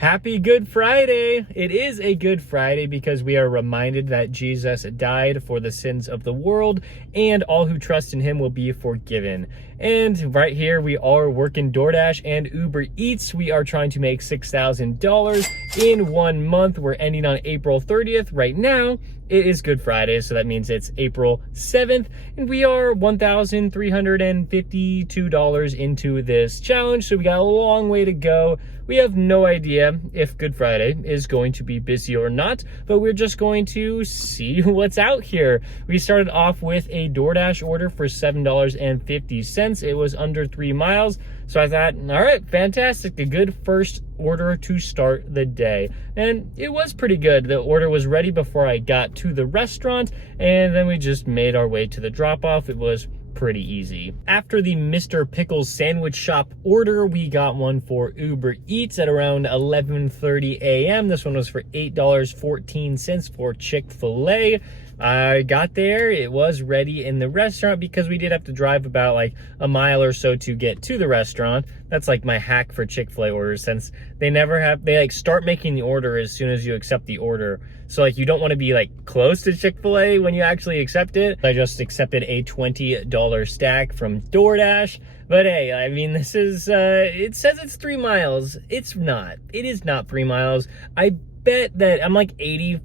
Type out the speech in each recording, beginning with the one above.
Happy Good Friday! It is a Good Friday because we are reminded that Jesus died for the sins of the world and all who trust in him will be forgiven. And right here we are working DoorDash and Uber Eats. We are trying to make $6,000 in 1 month. We're ending on April 30th right now. It is Good Friday, so that means it's April 7th, and we are $1,352 into this challenge, so we got a long way to go. We have no idea if Good Friday is going to be busy or not, but we're just going to see what's out here. We started off with a DoorDash order for $7.50. It was under 3 miles, so I thought, all right, fantastic, a good first order to start the day. And it was pretty good. The order was ready before I got to the restaurant, and then we just made our way to the drop-off. It was pretty easy. After the Mr. Pickles sandwich shop order, we got one for Uber Eats at around 11:30 a.m. This one was for $8.14 for Chick-fil-A. I got there, it was ready in the restaurant because we did have to drive about like a mile or so to get to the restaurant. That's like my hack for Chick-fil-A orders, since they like start making the order as soon as you accept the order. So like you don't want to be like close to Chick-fil-A when you actually accept it. I just accepted a $20 stack from DoorDash. But hey, I mean, this is, it says it's 3 miles. It's not. It is not 3 miles. I bet that I'm like 80%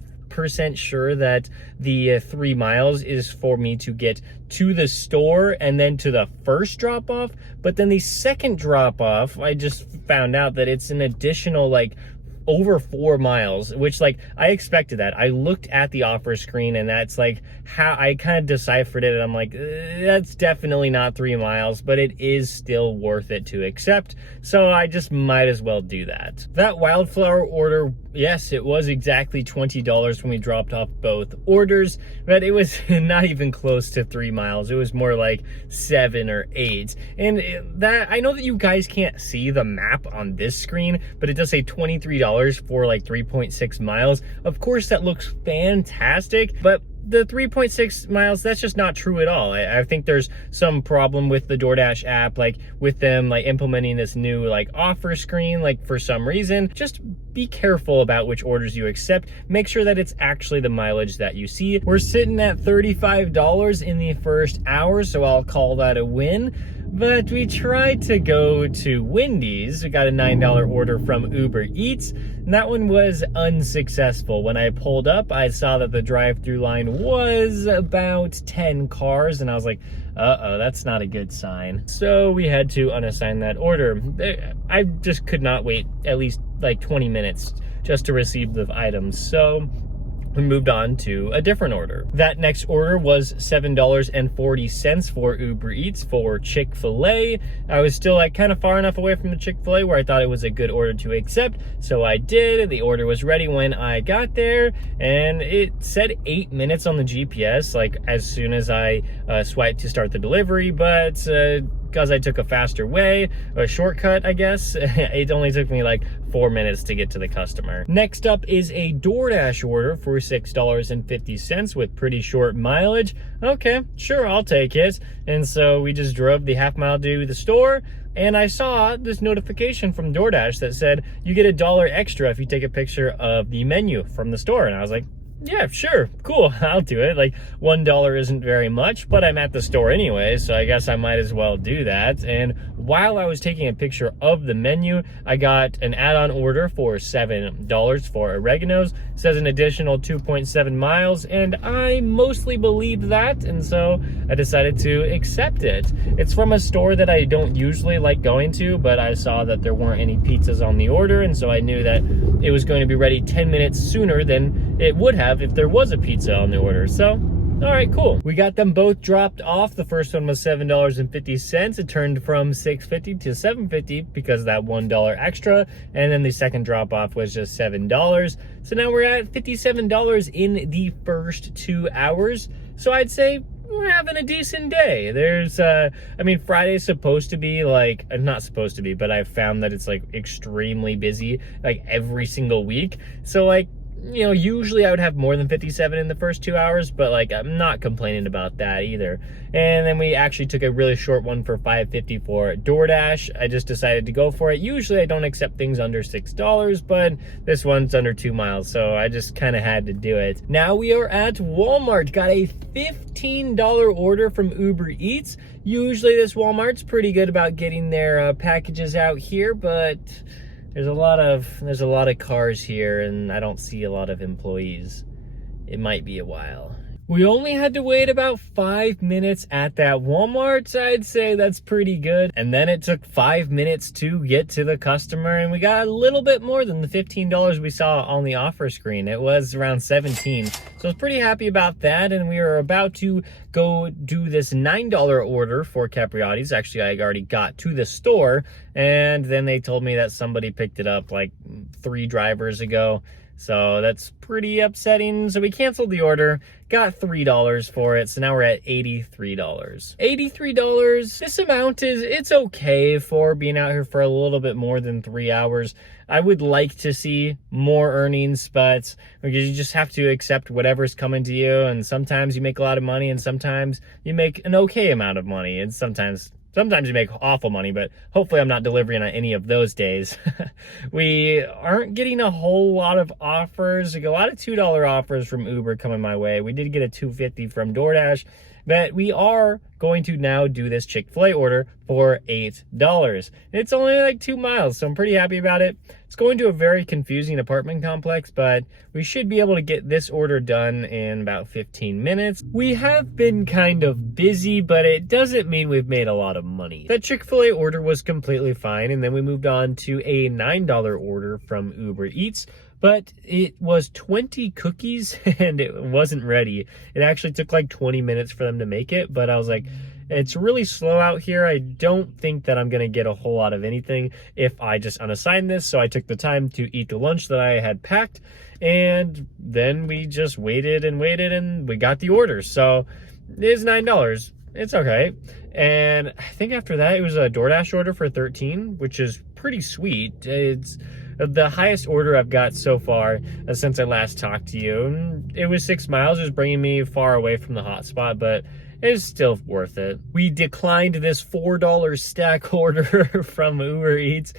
sure that the 3 miles is for me to get to the store and then to the first drop off, but then the second drop off, I just found out that it's an additional like over 4 miles, which like I expected that. I looked at the offer screen and that's like how I kind of deciphered it, and I'm like, that's definitely not 3 miles, but it is still worth it to accept, so I just might as well do that. That wildflower order, yes, it was exactly $20 when we dropped off both orders, but it was not even close to 3 miles. It was more like 7 or 8. And that, I know that you guys can't see the map on this screen, but it does say $23 for like 3.6 miles. Of course, that looks fantastic, but the 3.6 miles, that's just not true at all. I think there's some problem with the DoorDash app, like with them like implementing this new like offer screen, like for some reason. Just be careful about which orders you accept. Make sure that it's actually the mileage that you see. We're sitting at $35 in the first hour, so I'll call that a win. But we tried to go to Wendy's. We got a $9 order from Uber Eats, and that one was unsuccessful. When I pulled up, I saw that the drive-through line was about 10 cars, and I was like, uh-oh, that's not a good sign. So we had to unassign that order. I just could not wait at least like 20 minutes just to receive the items, so we moved on to a different order. That next order was $7.40 for Uber Eats for Chick-fil-A. I was still like kind of far enough away from the Chick-fil-A where I thought it was a good order to accept, so I did. The order was ready when I got there, and it said 8 minutes on the GPS, like as soon as I swiped to start the delivery, but because I took a faster way, a shortcut, I guess, it only took me like 4 minutes to get to the customer. Next up is a DoorDash order for $6.50 with pretty short mileage. Okay, sure, I'll take it. And so we just drove the half mile to the store, and I saw this notification from DoorDash that said you get $1 extra if you take a picture of the menu from the store. And I was like, yeah, sure, cool, I'll do it. Like, $1 isn't very much, but I'm at the store anyway, so I guess I might as well do that. And while I was taking a picture of the menu, I got an add-on order for $7 for oreganos. It says an additional 2.7 miles, and I mostly believed that, and so I decided to accept it. It's from a store that I don't usually like going to, but I saw that there weren't any pizzas on the order, and so I knew that it was going to be ready 10 minutes sooner than it would have if there was a pizza on the order. So, all right, cool. We got them both dropped off. The first one was $7.50. It turned from $6.50 to $7.50 because of that $1 extra. And then the second drop off was just $7. So now we're at $57 in the first 2 hours. So I'd say we're having a decent day. There's, I mean, Friday's supposed to be like, not supposed to be, but I've found that it's like extremely busy, like every single week. So like, usually I would have more than 57 in the first 2 hours, but like I'm not complaining about that either. And then we actually took a really short one for $5.50 for DoorDash. I just decided to go for it. Usually I don't accept things under $6, but this one's under 2 miles, so I just kind of had to do it. Now we are at Walmart. Got a $15 order from Uber Eats. Usually this Walmart's pretty good about getting their packages out here, but there's a lot of cars here and I don't see a lot of employees. It might be a while. We only had to wait about 5 minutes at that Walmart, so I'd say that's pretty good. And then it took 5 minutes to get to the customer, and we got a little bit more than the $15 we saw on the offer screen. It was around 17, so I was pretty happy about that. And we were about to go do this $9 order for Capriotti's. Actually, I already got to the store, and then they told me that somebody picked it up like 3 drivers ago. So that's pretty upsetting. So we canceled the order, got $3 for it. So now we're at $83. $83, this amount it's okay for being out here for a little bit more than 3 hours. I would like to see more earnings, but because you just have to accept whatever's coming to you. And sometimes you make a lot of money and sometimes you make an okay amount of money. And sometimes you make awful money, but hopefully I'm not delivering on any of those days. We aren't getting a whole lot of offers. Like a lot of $2 offers from Uber coming my way. We did get a $2.50 from DoorDash, but we are going to now do this Chick-fil-A order for $8. It's only like 2 miles, so I'm pretty happy about it. It's going to a very confusing apartment complex, but we should be able to get this order done in about 15 minutes. We have been kind of busy, but it doesn't mean we've made a lot of money. That Chick-fil-A order was completely fine, and then we moved on to a $9 order from Uber Eats. But it was 20 cookies and it wasn't ready. It actually took like 20 minutes for them to make it, but I was like, it's really slow out here. I don't think that I'm gonna get a whole lot of anything if I just unassign this. So I took the time to eat the lunch that I had packed, and then we just waited and we got the order. So it is $9. It's okay. And I think after that, it was a DoorDash order for 13, which is pretty sweet. It's the highest order I've got so far since I last talked to you. It was 6 miles. It was bringing me far away from the hotspot, but it's still worth it. We declined this $4 stack order from Uber Eats.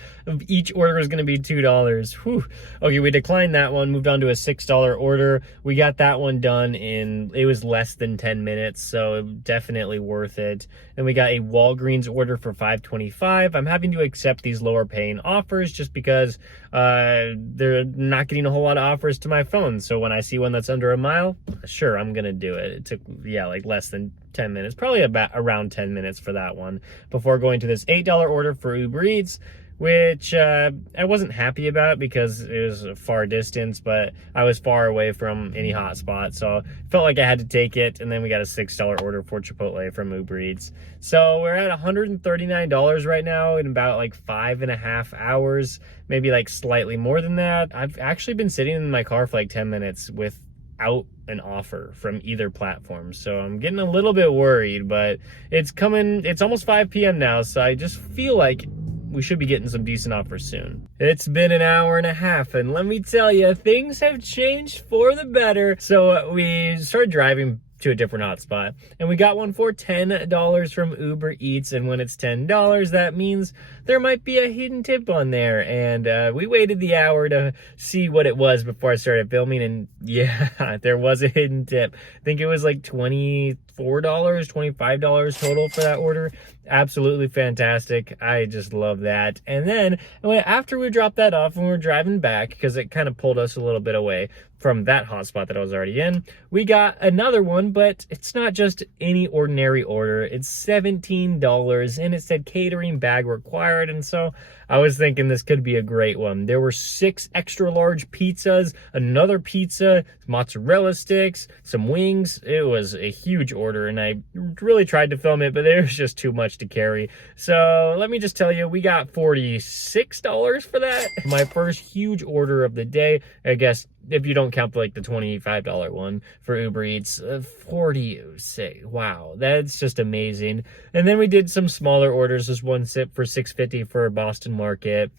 Each order was going to be $2. Whew. Okay, we declined that one, moved on to a $6 order. We got that one done it was less than 10 minutes, so definitely worth it. And we got a Walgreens order for $5.25. I'm having to accept these lower paying offers just because they're not getting a whole lot of offers to my phone. So when I see one that's under a mile, sure, I'm going to do it. It took, like less than 10 minutes, probably about around 10 minutes for that one before going to this $8 order for Uber Eats, which I wasn't happy about because it was a far distance, but I was far away from any hotspot, so felt like I had to take it. And then we got a $6 order for Chipotle from Uber Eats. So we're at $139 right now in about like 5.5 hours, maybe like slightly more than that. I've actually been sitting in my car for like 10 minutes without an offer from either platform, so I'm getting a little bit worried, but it's coming. It's almost 5 p.m. now, so I just feel like we should be getting some decent offers soon. It's been an hour and a half, and let me tell you, things have changed for the better. So we started driving to a different hotspot, and we got one for $10 from Uber Eats. And when it's $10, that means there might be a hidden tip on there. And we waited the hour to see what it was before I started filming, and yeah, there was a hidden tip. I think it was like $24, $25 total for that order. Absolutely fantastic. I just love that. And then after we dropped that off and we were driving back, because it kind of pulled us a little bit away from that hotspot that I was already in, we got another one, but it's not just any ordinary order. It's $17, and it said catering bag required. And so I was thinking this could be a great one. There were 6 extra large pizzas, another pizza, mozzarella sticks, some wings. It was a huge order, and I really tried to film it, but there was just too much to carry. So let me just tell you, we got $46 for that. My first huge order of the day, I guess, if you don't count like the $25 one for Uber Eats. 46. Wow, that's just amazing. And then we did some smaller orders. This one sip for $6.50 for Boston Market.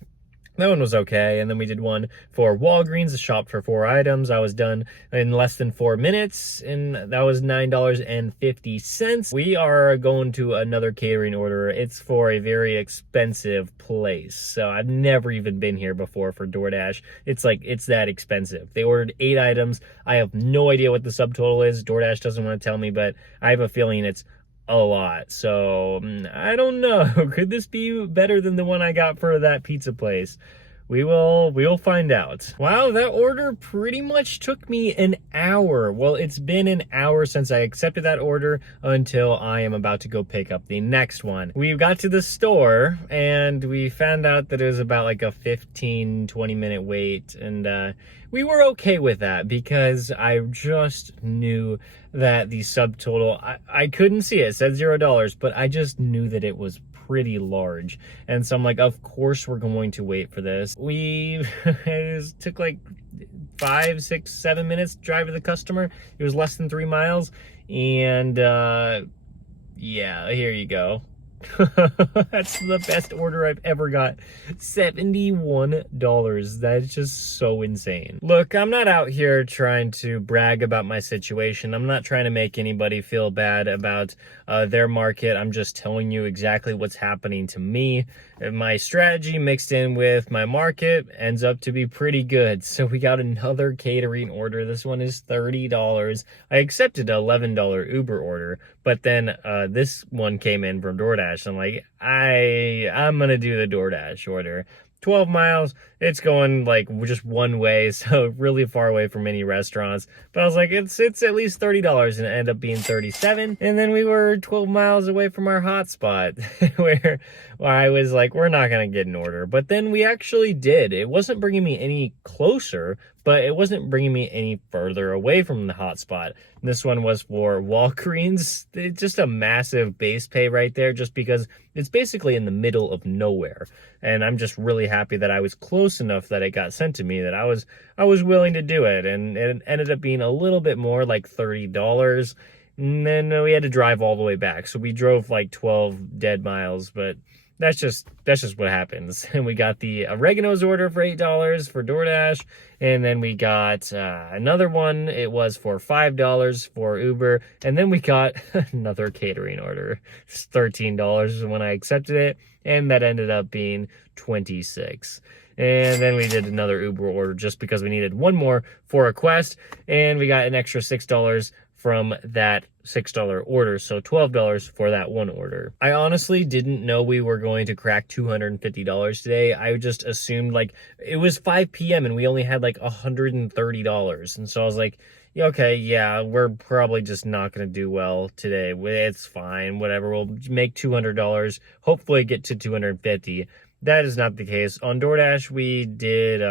That one was okay. And then we did one for Walgreens, a shop for 4 items. I was done in less than 4 minutes, and that was $9.50. We are going to another catering order. It's for a very expensive place. So I've never even been here before for DoorDash. It's that expensive. They ordered 8 items. I have no idea what the subtotal is. DoorDash doesn't want to tell me, but I have a feeling it's a lot. So I don't know. Could this be better than the one I got for that pizza place? We'll find out. Wow, that order pretty much took me an hour. Well, it's been an hour since I accepted that order until I am about to go pick up the next one. We got to the store and we found out that it was about like a 15-20 minute wait, and we were okay with that because I just knew that the subtotal, I couldn't see it. It said $0, but I just knew that it was pretty large. And so I'm like, of course we're going to wait for this. It took like 5, 6, 7 minutes to drive to the customer. It was less than 3 miles. And yeah, here you go. That's the best order I've ever got. $71. That's just so insane. Look, I'm not out here trying to brag about my situation. I'm not trying to make anybody feel bad about their market. I'm just telling you exactly what's happening to me. My strategy mixed in with my market ends up to be pretty good. So we got another catering order. This one is $30. I accepted an $11 Uber order, but then this one came in from DoorDash. I'm like, I'm gonna do the DoorDash order. 12 miles, it's going like just one way, so really far away from any restaurants. But I was like, it's at least $30, and it ended up being 37. And then we were 12 miles away from our hotspot, where I was like, we're not gonna get an order. But then we actually did. It wasn't bringing me any closer, but it wasn't bringing me any further away from the hotspot. This one was for Walgreens. It's just a massive base pay right there, just because it's basically in the middle of nowhere. And I'm just really happy that I was close enough that it got sent to me, that I was willing to do it. And it ended up being a little bit more, like $30. And then we had to drive all the way back. So we drove like 12 dead miles, but that's just what happens. And we got the oregano's order for $8 for DoorDash, and then we got another one. It was for $5 for Uber, and then we got another catering order. It's $13 when I accepted it, and that ended up being $26. And then we did another Uber order just because we needed one more for a Quest, and we got an extra $6 from that $6 order, so $12 for that one order. I honestly didn't know we were going to crack $250 today. I just assumed, like, it was 5 p.m. and we only had like $130. And so I was like, okay, yeah, we're probably just not going to do well today. It's fine, whatever. We'll make $200, hopefully get to $250. That is not the case. On DoorDash, we did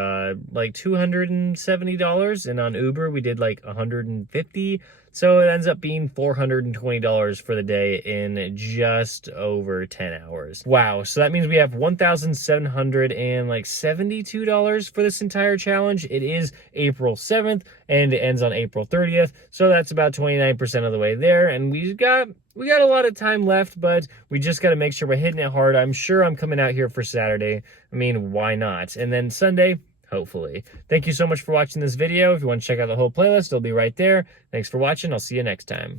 like $270, and on Uber, we did like $150. So it ends up being $420 for the day in just over 10 hours. Wow. So that means we have $1,772 for this entire challenge. It is April 7th and it ends on April 30th. So that's about 29% of the way there. And we got a lot of time left, but we just got to make sure we're hitting it hard. I'm sure I'm coming out here for Saturday. I mean, why not? And then Sunday, hopefully. Thank you so much for watching this video. If you want to check out the whole playlist, it'll be right there. Thanks for watching. I'll see you next time.